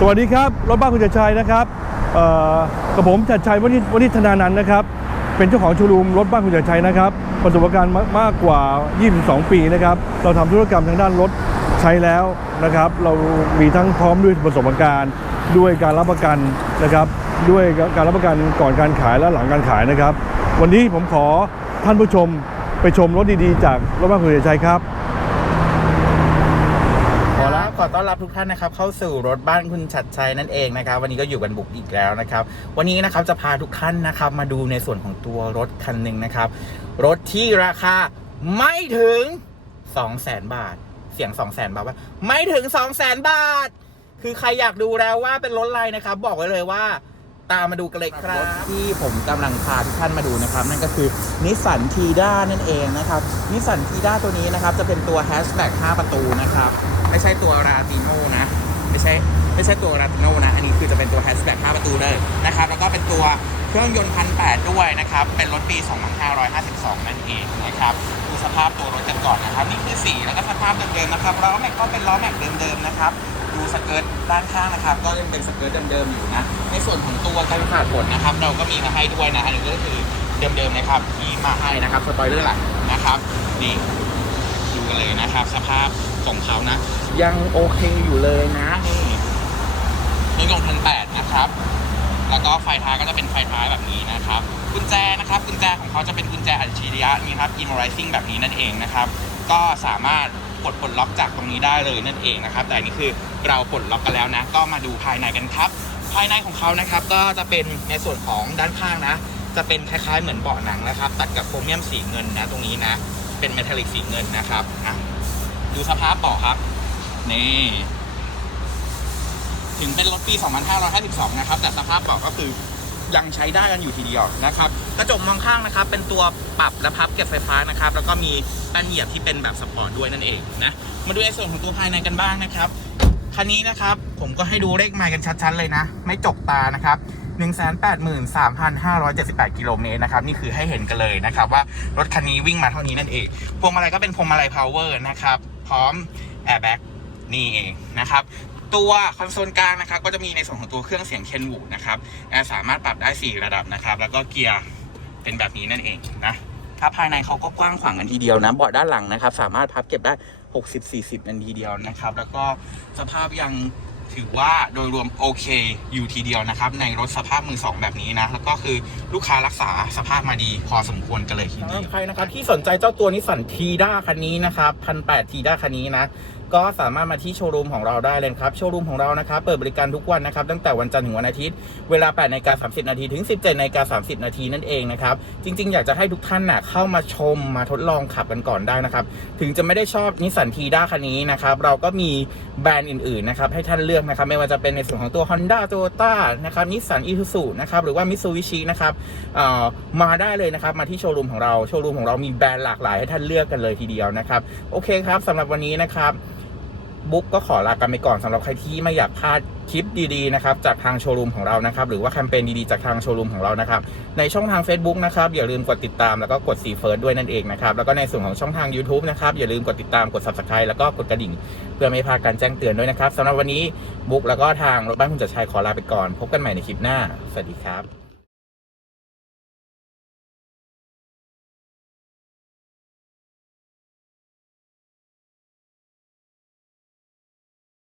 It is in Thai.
สวัสดีครับรถบ้านคุณจัดชัยนะครับกับผมจัดชัยวณิชวณิชธนานันนะครับ เป็นเจ้าของชว์รูมรถบ้านคุณจัดชัยนะครับประสบการณ์มากกว่า 22 ปีนะครับ เราทำธุรกรรมทางด้านรถใช้แล้วนะครับ เรามีทั้งพร้อมด้วยประสบการณ์ด้วยการรับประกันนะครับ ด้วยการรับประกันก่อนการขายและหลังการขายนะครับ วันนี้ผมขอท่านผู้ชมไปชมรถดีๆ จากรถบ้านคุณจัดชัยครับ ขอต้อนรับทุกท่านนะครับเข้าสู่รถบ้านคุณชัดชัยนั่นเองนะครับ วันนี้ก็อยู่กันบุกอีกแล้วนะครับ วันนี้นะครับจะพาทุกท่านนะครับมาดูในส่วนของตัวรถคันหนึ่งนะครับ รถที่ราคาไม่ถึง 2 0 0 0 0 0บาท เสียง 2 0 0 0 0 0บาทว่าไม่ถึง 2 0 0 0 0 0บาท คือใครอยากดูแล้วว่าเป็นรถอะไรนะครับ บอกไว้เลยว่า ตามมาดูกันเลยครับรถที่ผมกำลังพาทุกท่านมาดูนะครับ นั่นก็คือนิสสันทีด้านั่นเองนะครับนิสสันทีด้าตัวนี้นะครับ จะเป็นตัวแฮชแบ็ก5ประตูนะครับ ไม่ใช่ตัวราติโนนะ ไม่ใช่ไม่ใช่ตัวราติโนนะ อันนี้คือจะเป็นตัวแฮชแบ็ก5ประตูเลยนะครับ แล้วก็เป็นตัวเครื่องยนต์พันแด้วยนะครับ เป็นรถปี 2552 นั่นเองนะครับ ดูสภาพตัวรถกันก่อนนะครับ นี่คือสีแล้วก็สภาพเดิมๆนะครับล้อแม็กก็เป็นล้อแม็กเดิมๆนะครับดู สเกิร์ตด้านข้างนะครับ ก็ยังเป็นสเกิร์ตเดิมๆอยู่นะ ในส่วนของตัวกันขาดผลนะครับ เราก็มีมาให้ด้วยนะอันนี้ก็คือเดิมๆนะครับที่มาให้นะครับสปอยเลอร์หลังนะครับนี่ดูกันเลยนะครับ สภาพของเขานะ ยังโอเคอยู่เลยนะนี่เครื่องยนต์พันแปดนะครับแล้วก็ไฟท้ายก็จะเป็นไฟท้ายแบบนี้นะครับ กุญแจนะครับกุญแจของเขาจะเป็นกุญแจอัจฉริยะนี่ครับ immortizing แบบนี้นั่นเองนะครับ ก็สามารถ กดปลดล็อกจากตรงนี้ได้เลยนั่นเองนะครับ แต่นนี่คือเราปลดล็อกกันแล้วนะ ก็มาดูภายในกันครับ ภายในของเขานะครับก็จะเป็นในส่วนของด้านข้างนะ จะเป็นคล้ายๆเหมือนเบาะหนังนะครับ ตัดกับโครเมียมสีเงินนะตรงนี้นะ เป็นเมทัลลิกสีเงินนะครับอะดูสภาพเบาะครับ นี่ถึงเป็นรถปี 2552 นะครับ แต่สภาพเบาะก็คือ ยังใช้ได้กันอยู่ทีเดียวนะครับกระจกมองข้างนะครับ เป็นตัวปรับและพับเก็บไฟฟ้านะครับ แล้วก็มีแป้นเหยียบที่เป็นแบบสปอร์ตด้วยนั่นเองนะมาดูในส่วนของตัวภายในกันบ้างนะครับคันนี้นะครับผมก็ให้ดูเลขไมล์กันชัดๆเลยนะ ไม่จกตานะครับ183,578 กิโลเมตรนะครับ นี่คือให้เห็นกันเลยนะครับ ว่ารถคันนี้วิ่งมาเท่านี้นั่นเองพวงมาลัยก็เป็นพวงมาลัยพาวเวอร์นะครับ พร้อมแอร์แบ็ก นี่เองนะครับตัวคอนโซลกลางนะครับก็จะมีในส่วนของตัวเครื่องเสียงเคนวูนะครับสามารถปรับได้ 4 ระดับนะครับ แล้วก็เกียร์เป็นแบบนี้นั่นเองนะถ้าภายในเขาก็กว้างขวางกันทีเดียวนะเบาะด้านหลังนะครับ สามารถพับเก็บได้ 60-40นาทีเดียวนะครับ แล้วก็สภาพยังถือว่าโดยรวมโอเคอยู่ทีเดียวนะครับ ในรถสภาพมือสองแบบนี้นะ แล้วก็คือลูกค้ารักษาสภาพมาดีพอสมควรกันเลยทีเดียวใครนะครับที่สนใจเจ้าตัวนิสสันทีด้าคันนี้นะครับพันแปดทีด้าคันนี้นะ ก็สามารถมาที่โชว์รูมของเราได้เลยครับ โชว์รูมของเรานะครับเปิดบริการทุกวันนะครับตั้งแต่วันจันทร์ถึงวันอาทิตย์ เวลา8นาฬิกา30 นาทีถึง 17นาฬิกา30 นาทีนั่นเองนะครับ จริง ๆ อยากจะให้ทุกท่านน่ะเข้ามาชมมาทดลองขับกันก่อนได้นะครับ ถึงจะไม่ได้ชอบนิสสันทีด้าคันนี้นะครับ เราก็มีแบรนด์อื่นๆนะครับให้ท่านเลือกนะครับ ไม่ว่าจะเป็นในส่วนของตัว Honda Toyota นะครับนิสสันอี u z u นะครับหรือว่า Mitsubishi นะครับเอ่อมาได้เลยนะครับมาที่โชว์รูมของเราโชว์รูมของเรามีแบรนด์หลากหลายให้ท่านเลือกกันเลยทีเดียวนะครับโอเคครับสำหรับวันนี้นะครับ บุ๊กก็ขอลากันไปก่อนสำหรับใครที่ไม่อยากพลาดคลิปดีๆนะครับจากทางโชว์รูมของเรานะครับหรือว่าแคมเปญดีๆจากทางโชว์รูมของเรานะครับในช่องทาง Facebook นะครับอย่าลืมกดติดตามแล้วก็กดสีเฟิร์สด้วยนั่นเองนะครับแล้วก็ในส่วนของช่องทาง YouTube นะครับอย่าลืมกดติดตามกด Subscribe แล้วก็กดกระดิ่ง เพื่อไม่พลาดการแจ้งเตือนด้วยนะครับสำหรับวันนี้บุ๊กแล้วก็ทางรถบ้านคุณจัดชัยขอลาไปก่อน พบกันใหม่ในคลิปหน้าสวัสดีครับ